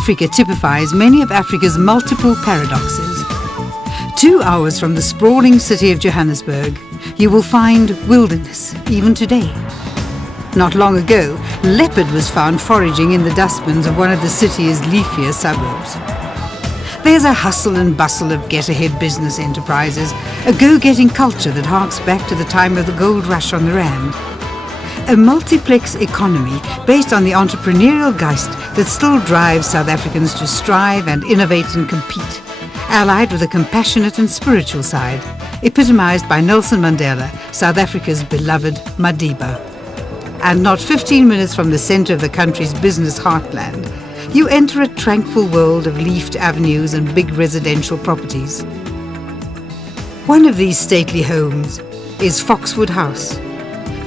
Africa typifies many of Africa's multiple paradoxes. 2 hours from the sprawling city of Johannesburg, you will find wilderness, even today. Not long ago, leopard was found foraging in the dustbins of one of the city's leafier suburbs. There's a hustle and bustle of get-ahead business enterprises, a go-getting culture that harks back to the time of the gold rush on the Rand. A multiplex economy based on the entrepreneurial geist that still drives South Africans to strive and innovate and compete, allied with a compassionate and spiritual side, epitomized by Nelson Mandela, South Africa's beloved Madiba. And not 15 minutes from the center of the country's business heartland, you enter a tranquil world of leafed avenues and big residential properties. One of these stately homes is Foxwood House,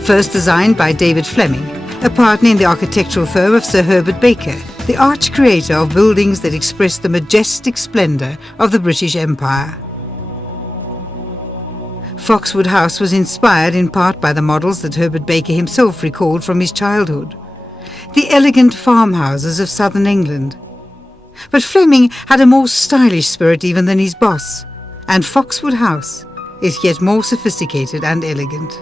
first designed by David Fleming, a partner in the architectural firm of Sir Herbert Baker, the arch-creator of buildings that express the majestic splendor of the British Empire. Foxwood House was inspired in part by the models that Herbert Baker himself recalled from his childhood, the elegant farmhouses of southern England. But Fleming had a more stylish spirit even than his boss, and Foxwood House is yet more sophisticated and elegant.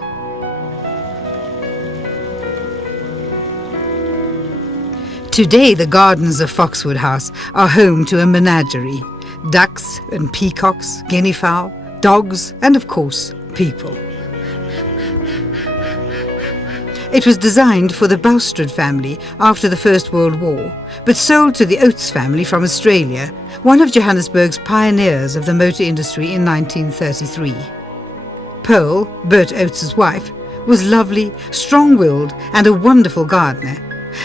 Today, the gardens of Foxwood House are home to a menagerie: ducks and peacocks, guinea fowl, dogs, and of course, people. It was designed for the Boustrad family after the First World War, but sold to the Oates family from Australia, one of Johannesburg's pioneers of the motor industry in 1933. Pearl, Bert Oates' wife, was lovely, strong-willed, and a wonderful gardener.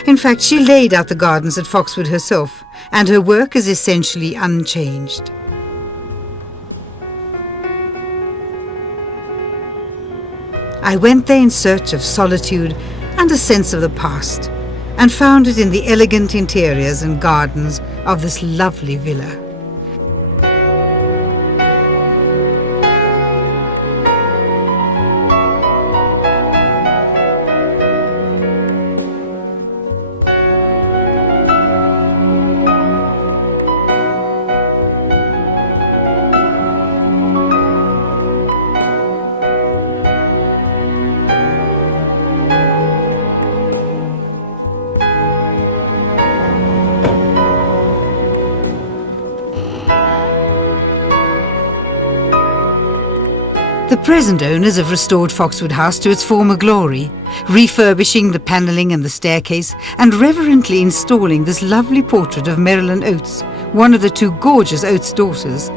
In fact, she laid out the gardens at Foxwood herself, and her work is essentially unchanged. I went there in search of solitude and a sense of the past, and found it in the elegant interiors and gardens of this lovely villa. The present owners have restored Foxwood House to its former glory, refurbishing the panelling and the staircase and reverently installing this lovely portrait of Marilyn Oates, one of the two gorgeous Oates daughters.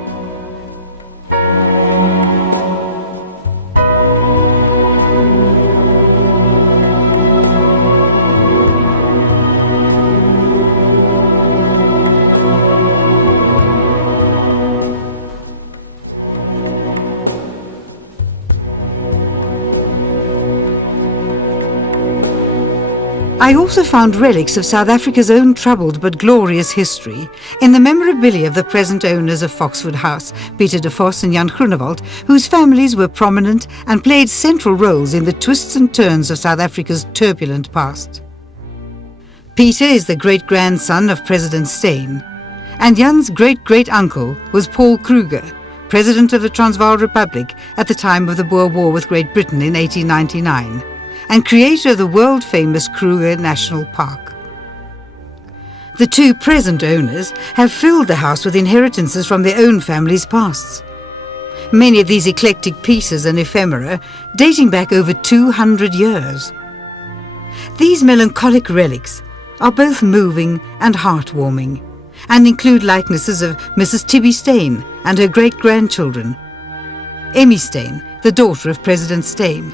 I also found relics of South Africa's own troubled but glorious history in the memorabilia of the present owners of Foxwood House, Peter de Vos and Jan Groenewald, whose families were prominent and played central roles in the twists and turns of South Africa's turbulent past. Peter is the great-grandson of President Steyn, and Jan's great-great-uncle was Paul Kruger, President of the Transvaal Republic at the time of the Boer War with Great Britain in 1899. And creator of the world-famous Kruger National Park. The two present owners have filled the house with inheritances from their own families' pasts. Many of these eclectic pieces and ephemera dating back over 200 years. These melancholic relics are both moving and heartwarming, and include likenesses of Mrs. Tibby Steyn and her great-grandchildren, Emmy Steyn, the daughter of President Steyn.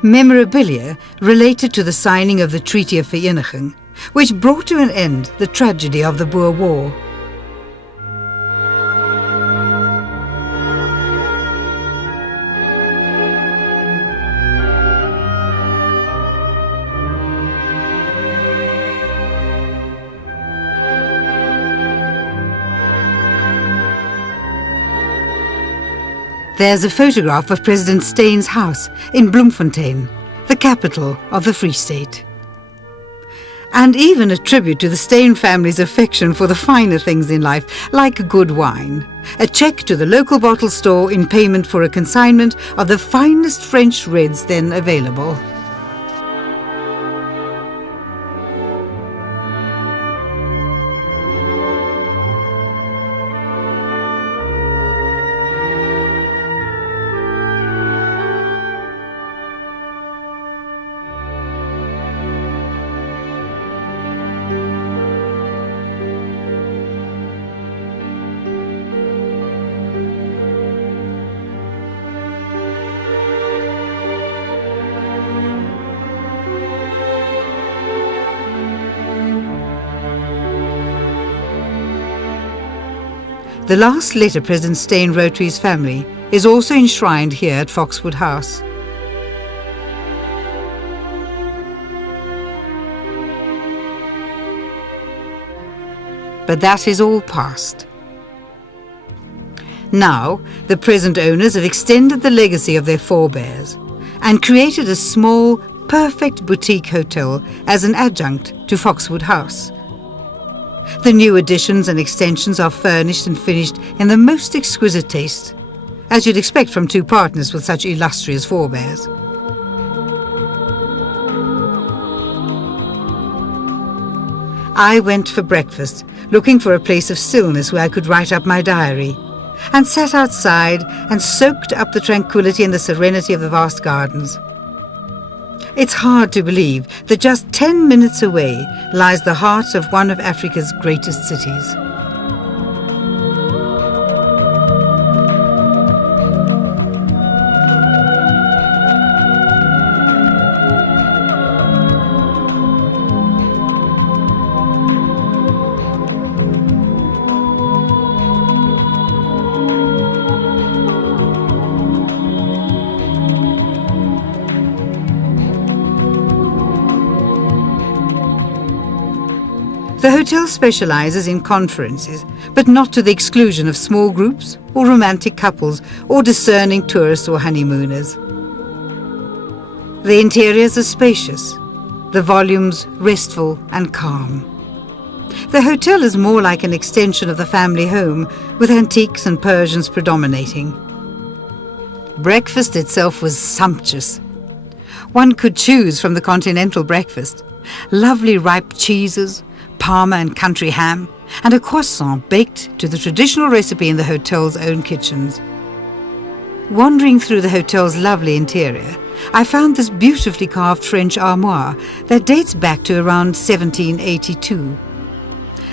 Memorabilia related to the signing of the Treaty of Vereniging, which brought to an end the tragedy of the Boer War. There's a photograph of President Steyn's house in Bloemfontein, the capital of the Free State. and even a tribute to the Steyn family's affection for the finer things in life, like good wine. A cheque to the local bottle store in payment for a consignment of the finest French reds then available. The last letter President Steyn wrote to his family is also enshrined here at Foxwood House. But that is all past. Now, the present owners have extended the legacy of their forebears and created a small, perfect boutique hotel as an adjunct to Foxwood House. The new additions and extensions are furnished and finished in the most exquisite taste, as you'd expect from two partners with such illustrious forebears. I went for breakfast, looking for a place of stillness where I could write up my diary, and sat outside and soaked up the tranquility and the serenity of the vast gardens. It's hard to believe that just 10 minutes away lies the heart of one of Africa's greatest cities. The hotel specializes in conferences, but not to the exclusion of small groups or romantic couples or discerning tourists or honeymooners. The interiors are spacious, the volumes restful and calm. The hotel is more like an extension of the family home, with antiques and Persians predominating. Breakfast itself was sumptuous. One could choose from the continental breakfast, lovely ripe cheeses, parma and country ham, and a croissant baked to the traditional recipe in the hotel's own kitchens. Wandering through the hotel's lovely interior, I found this beautifully carved French armoire that dates back to around 1782,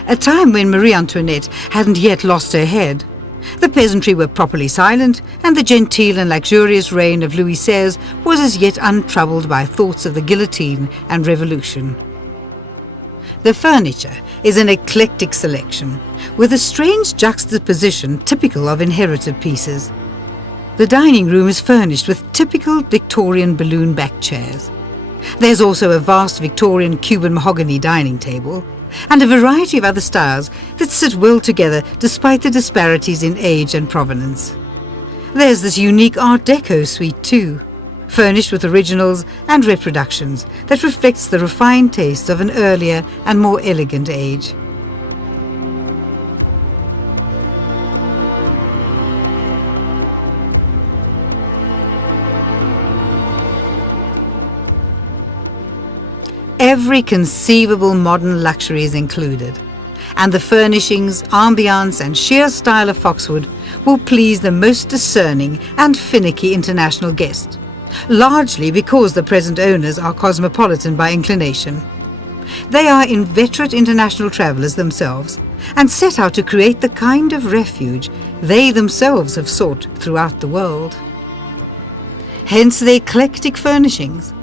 a time when Marie Antoinette hadn't yet lost her head. The peasantry were properly silent, and the genteel and luxurious reign of Louis XVI was as yet untroubled by thoughts of the guillotine and revolution. The furniture is an eclectic selection, with a strange juxtaposition typical of inherited pieces. The dining room is furnished with typical Victorian balloon-backed chairs. There's also a vast Victorian Cuban mahogany dining table, and a variety of other styles that sit well together despite the disparities in age and provenance. There's this unique Art Deco suite too, furnished with originals and reproductions that reflects the refined taste of an earlier and more elegant age. Every conceivable modern luxury is included, and the furnishings, ambience and sheer style of Foxwood will please the most discerning and finicky international guest, largely because the present owners are cosmopolitan by inclination. They are inveterate international travellers themselves, and set out to create the kind of refuge they themselves have sought throughout the world. Hence the eclectic furnishings,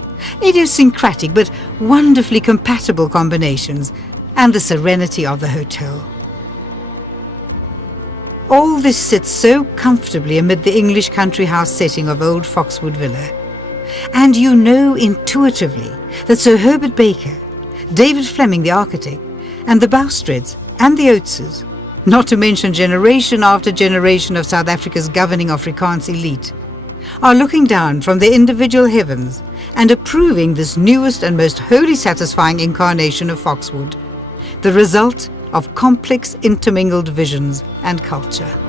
idiosyncratic but wonderfully compatible combinations, and the serenity of the hotel. All this sits so comfortably amid the English country house setting of old Foxwood Villa, and you know intuitively that Sir Herbert Baker, David Fleming the architect, and the Boustreds and the Oateses, not to mention generation after generation of South Africa's governing Afrikaans elite, are looking down from their individual heavens and approving this newest and most wholly satisfying incarnation of Foxwood, the result of complex intermingled visions and culture.